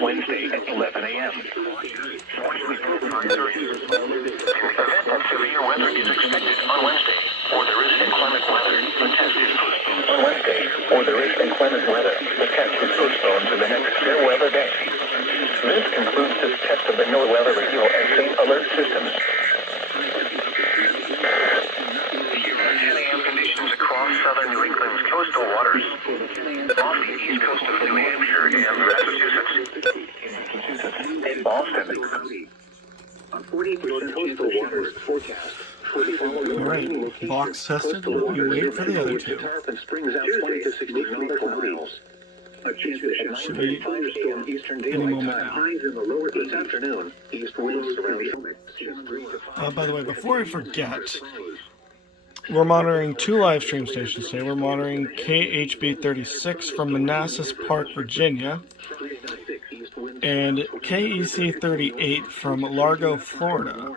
Wednesday at 11 a.m. Severe weather is expected on Wednesday, or there is inclement weather. The test is postponed on Wednesday, or there is inclement weather. The test is postponed to the next fair weather day. This concludes this test of the NOAA Weather Radio and Safe Alert systems. Here are 10 a.m. conditions across southern New England's coastal waters, off the east coast of New Hampshire and Massachusetts, and Boston. Coastal waters forecast for the following. All right, box tested. You wait for the other two. Should be any moment now. This afternoon, east winds around. By the way, before I forget, we're monitoring two live stream stations today. We're monitoring KHB36 from Manassas Park, Virginia, and KEC38 from Largo, Florida.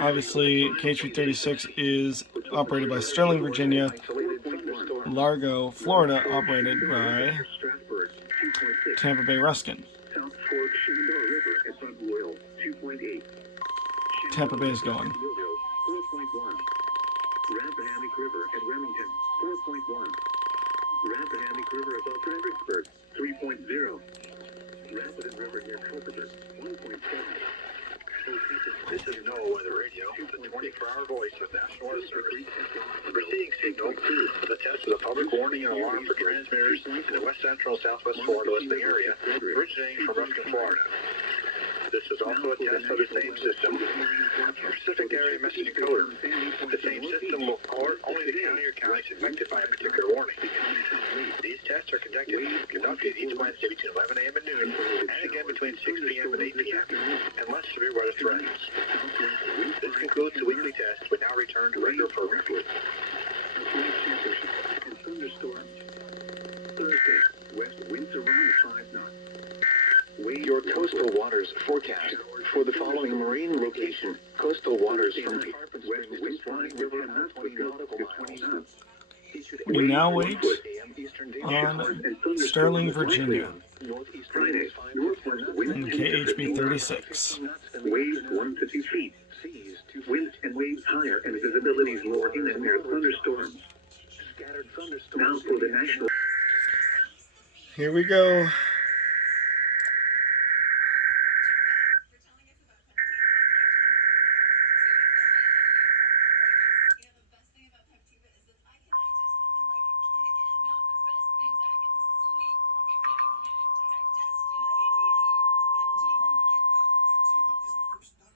Obviously, KHB36 is operated by Sterling, Virginia. Largo, Florida, operated by Tampa Bay Ruskin. Tampa Bay is going. Rappahannock River at Remington, 4.1. Rappahannock River above Fredericksburg, 3.0. Rapidan River near Culpeper, 1.7. This is NOAA Weather Radio, the 24-hour voice of National Weather Service. The preceding signal, the test was a public warning and alarm for transmitters in the west central and southwest Florida listening area, originating from Ruskin, Florida. This is also a test of the same system, Pacific Area Message Encoder. The same system will alert only the county or counties affected by a particular warning. These tests are conducted each Wednesday between 11 a.m. and noon, and again between 6 p.m. and 8 p.m., unless severe weather threatens. This concludes the weekly test. We now return to regular programming. Thursday, west winds around 5 knots. Your coastal waters forecast for the following marine location. Coastal waters from We now wait on Sterling, Virginia, and KHB36. Waves 1 to 2 feet. Winds and waves higher and visibilities lower in and near thunderstorms. Now for the national. Here we go.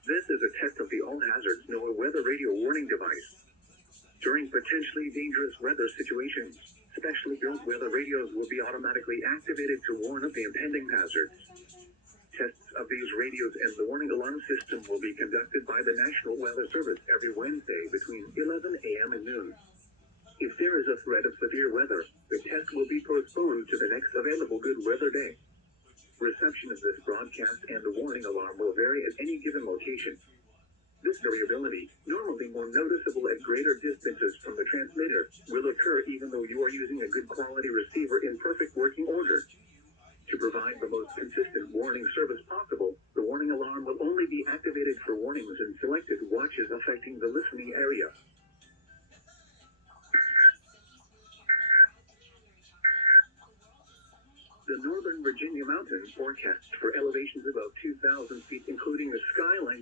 This is a test of the All Hazards NOAA Weather Radio warning device. During potentially dangerous weather situations, specially built weather radios will be automatically activated to warn of the impending hazards. Tests of these radios and the warning alarm system will be conducted by the National Weather Service every Wednesday between 11 a.m. and noon. If there is a threat of severe weather, the test will be postponed to the next available good weather day. Reception of this broadcast and the warning alarm will vary at any given location. This variability, normally more noticeable at greater distances from the transmitter, will occur even though you are using a good quality receiver in perfect working order. To provide the most consistent warning service possible, the warning alarm will only be activated for warnings in selected watches affecting the listening area. The Northern Virginia mountains forecast for elevations above 2,000 feet, including the skyline.